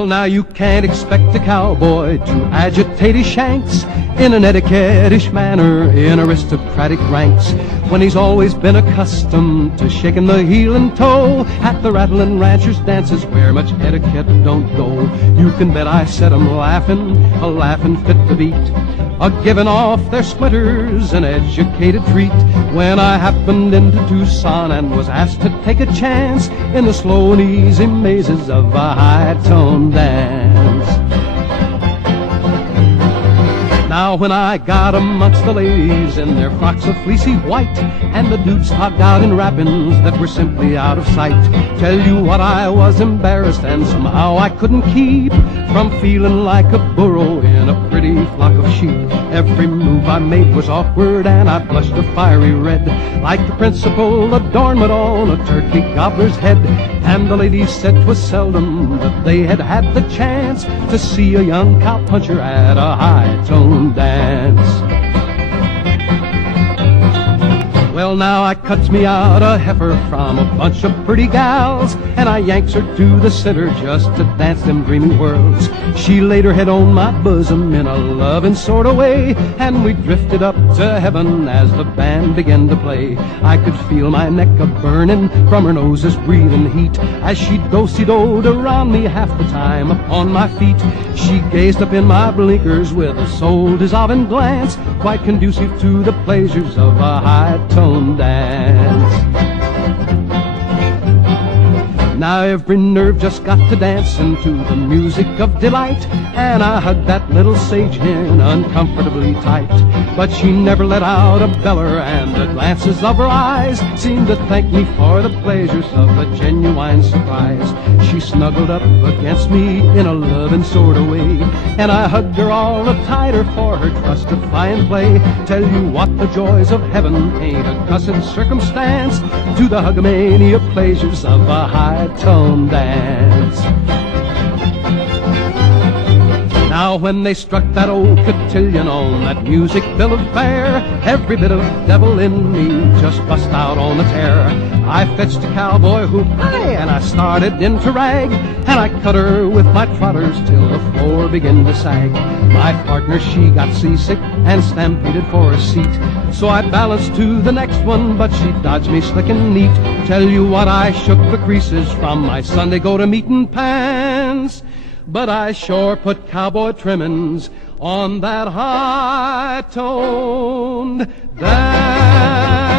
Well, now you can't expect a cowboy to agitate his shanks in an etiquette-ish manner in aristocratic ranks, when he's always been accustomed to shaking the heel and toe at the rattling ranchers' dances where much etiquette don't go. You can bet I set 'em laughing, a laughing fit to beat, a giving off their splinters, an educated treat, when I happened into Tucson and was asked to take a chance in the slow and easy mazes of a high-tone dance. Now when I got amongst the ladies in their frocks of fleecy white, and the dudes togged out in wrappings that were simply out of sight, tell you what, I was embarrassed, and somehow I couldn't keep from feeling like a burro in a pretty flock of sheep. Every move I made was awkward, and I blushed a fiery red, like the principal adornment on a turkey gobbler's head. And the ladies said 'twas seldom that they had had the chance to see a young cowpuncher at a high-tone dance. Well, now I cuts me out a heifer from a bunch of pretty gals, and I yanks her to the center just to dance them dreamy whirls. She laid her head on my bosom in a loving sort of way, and we drifted up to heaven as the band began to play. I could feel my neck a-burning from her nose's breathing heat, as she do-si-doed around me half the time upon my feet. She gazed up in my blinkers with a soul-dissolving glance, quite conducive to the pleasures of a high-tone dance. Now every nerve just got to dancing to the music of delight, and I hugged that little sage hen uncomfortably tight. But she never let out a beller, and the glances of her eyes seemed to thank me for the pleasures of a genuine surprise. She snuggled up against me in a loving sort of way, and I hugged her all the tighter for her trust to fine play. Tell you what, the joys of heaven ain't a cussed circumstance to the hugamania pleasures of a high-tone dance. Now when they struck that old cotillion on that music bill of fare, every bit of devil in me just bust out on the tear. I fetched a cowboy hoop, and I started in to rag, and I cut her with my trotters till the floor began to sag. My partner, she got seasick and stampeded for a seat, so I balanced to the next one, but she dodged me slick and neat. Tell you what, I shook the creases from my Sunday go-to-meeting pants, but I sure put cowboy trimmings on that high-toned dance.